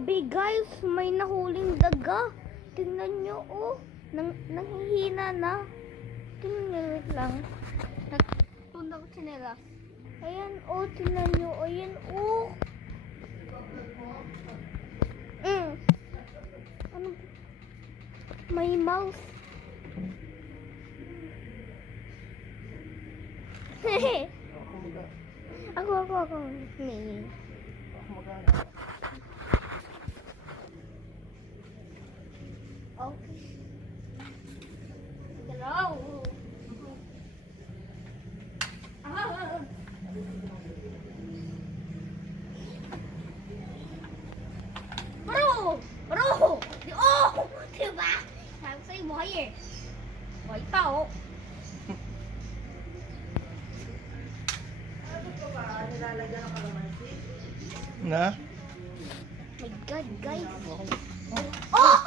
Grabe guys, may nahuling daga. Tingnan nyo, oh. Nanghihina na. Tingnan nyo, wait lang. Nagtunda ko sinila. Ayan, oh, tingnan nyo. Ayan, oh. Ano? May mouse. Ako. Me. Okay. Hello. Bro! Oh! Diba? Sabi sa'yo, buhay eh. Buhay pa, oh. Na? My God, guys. Oh!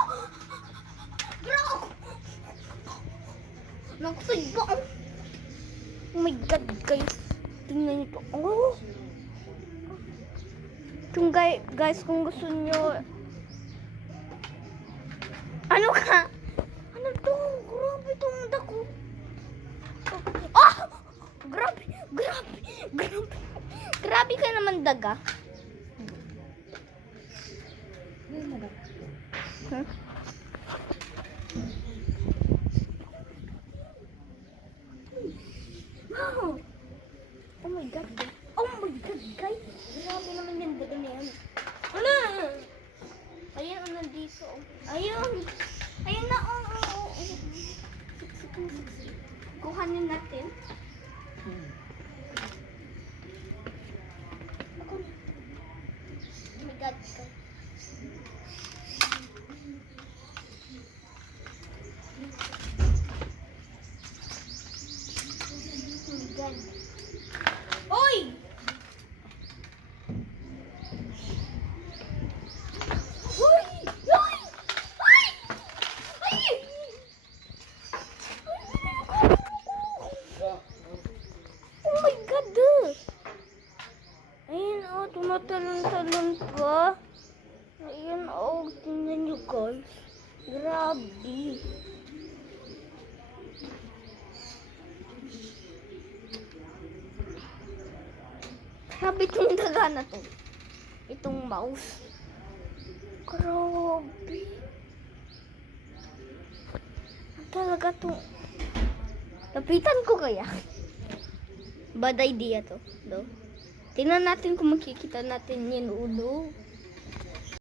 Bro! Nakusay ba? Oh my God, guys. Tingnan nyo to. Oh! Kung guys, kung gusto nyo... Ano ka? Ano to? Grabe itong dako. Oh! Grabe! Grabe ka naman, daga. Huh? Wow! Oh my God, guys. Grabe naman yung daga na yan. Ano? Ayan, nandito. Ayun na, oh. Kuhanin natin. Ako na. Oh my God, guys. God. Oy! Hoy! Hoy! Hoy! Ay! Oh my God! Ayun, oh, tumatalon-talon pa. Ayun, oh, tingnan nyo guys. Grabe. Grabe itong daga na to. Itong mouse. Grabe. Talaga to. Lapitan ko kaya. Bad idea to. Do. Tingnan natin kung makikita natin yung ulo.